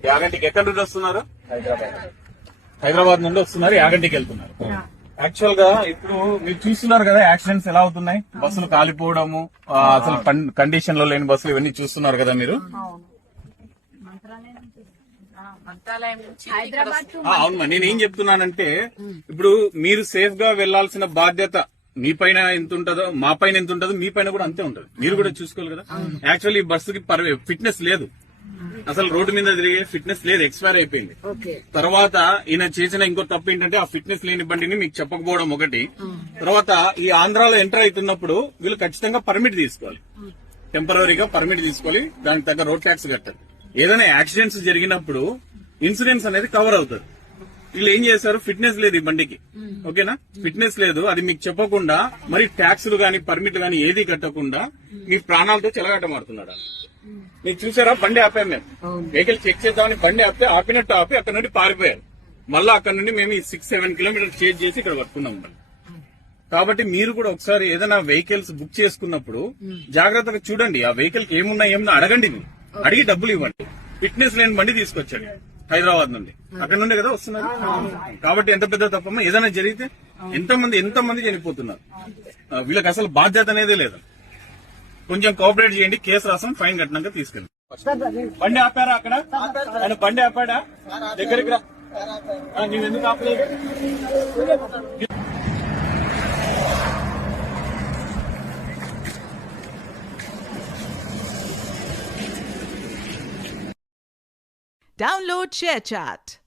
యాగంటికి ఎక్కడి నుండి వస్తున్నారు? హైదరాబాద్. హైదరాబాద్ నుండి వస్తున్నారు యాగంటికి వెళ్తున్నారు. యాక్చువల్గా ఇప్పుడు మీరు చూస్తున్నారు కదా యాక్సిడెంట్స్ ఎలా అవుతున్నాయి? బస్సులు కాలిపోవడము అసలు కండిషన్లో లేని బస్సులు ఇవన్నీ చూస్తున్నారు కదా మీరు? మంత్రాలయం నుంచి హైదరాబాద్ టు ఆ, అవునమ్మా నేను ఏం చెప్తున్నానంటే ఇప్పుడు మీరు సేఫ్గా వెళ్ళాల్సిన బాధ్యత మీ పైన ఎంత ఉంటుందో మా పైన ఎంత ఉంటుందో మీ పైన కూడా అంతే ఉంటది. మీరు కూడా చూసుకోవాలి కదా. యాక్చువల్లీ ఈ బస్సుకి ఫిట్నెస్ లేదు. అసలు రోడ్డు మీద తిరిగే ఫిట్నెస్ లేదు ఎక్స్పైర్ అయిపోయింది. తర్వాత ఈయన చేసిన ఇంకో తప్పు ఏంటంటే ఆ ఫిట్నెస్ లేని బండిని మీకు చెప్పకపోవడం ఒకటి. తర్వాత ఈ ఆంధ్రాలో ఎంటర్ అవుతున్నప్పుడు వీళ్ళు ఖచ్చితంగా పర్మిట్ తీసుకోవాలి. టెంపరీగా పర్మిట్ తీసుకోవాలి దానికి తగ్గ రోడ్ ట్యాక్స్ కట్టాలి. ఏదైనా యాక్సిడెంట్స్ జరిగినప్పుడు ఇన్సూరెన్స్ అనేది కవర్ అవుతుంది. వీళ్ళు ఏం చేశారు? ఫిట్నెస్ లేదు ఈ బండికి. ఓకేనా? ఫిట్నెస్ లేదు అది మీకు చెప్పకుండా మరి ట్యాక్సులు గాని పర్మిట్ గాని ఏది కట్టకుండా మీ ప్రాణాలతో చెలగాటమాడుతున్నాడు మీరు చూసారా? బండి ఆపాం మేము. వెహికల్ చెక్ చేద్దామని బండి ఆపితే ఆపినట్టు ఆపి అక్కడ నుండి పారిపోయారు. మళ్ళా అక్కడ నుండి మేము ఈ సిక్స్ సెవెన్ కిలోమీటర్ చేంజ్ చేసి ఇక్కడ పట్టుకున్నాం మళ్ళీ. కాబట్టి మీరు కూడా ఒకసారి ఏదైనా వెహికల్స్ బుక్ చేసుకున్నప్పుడు జాగ్రత్తగా చూడండి. ఆ వెహికల్కి ఏమున్నాయి ఏమన్నా అడగండి మీరు. అడిగి డబ్బులు ఇవ్వండి. ఫిట్నెస్ లేని బండి తీసుకొచ్చండి హైదరాబాద్ నుండి. అక్కడ నుండి కదా వస్తున్నారు? కాబట్టి ఎంత పెద్ద తప్పమ్మా? ఏదైనా జరిగితే ఎంత మంది ఎంత మంది చనిపోతున్నారు వీళ్ళకి అసలు బాధ్యత అనేది లేదు. కొంచెం కోఆపరేట్ చేయండి కేసు రాసం ఫైన్ కట్టినాక తీసుకెళ్ళి బండి ఆపారా అక్కడ? ఆయన బండి ఆపాడా? దగ్గరికి రా. నువ్వు ఎందుకు ఆపలేదు? Download ShareChat.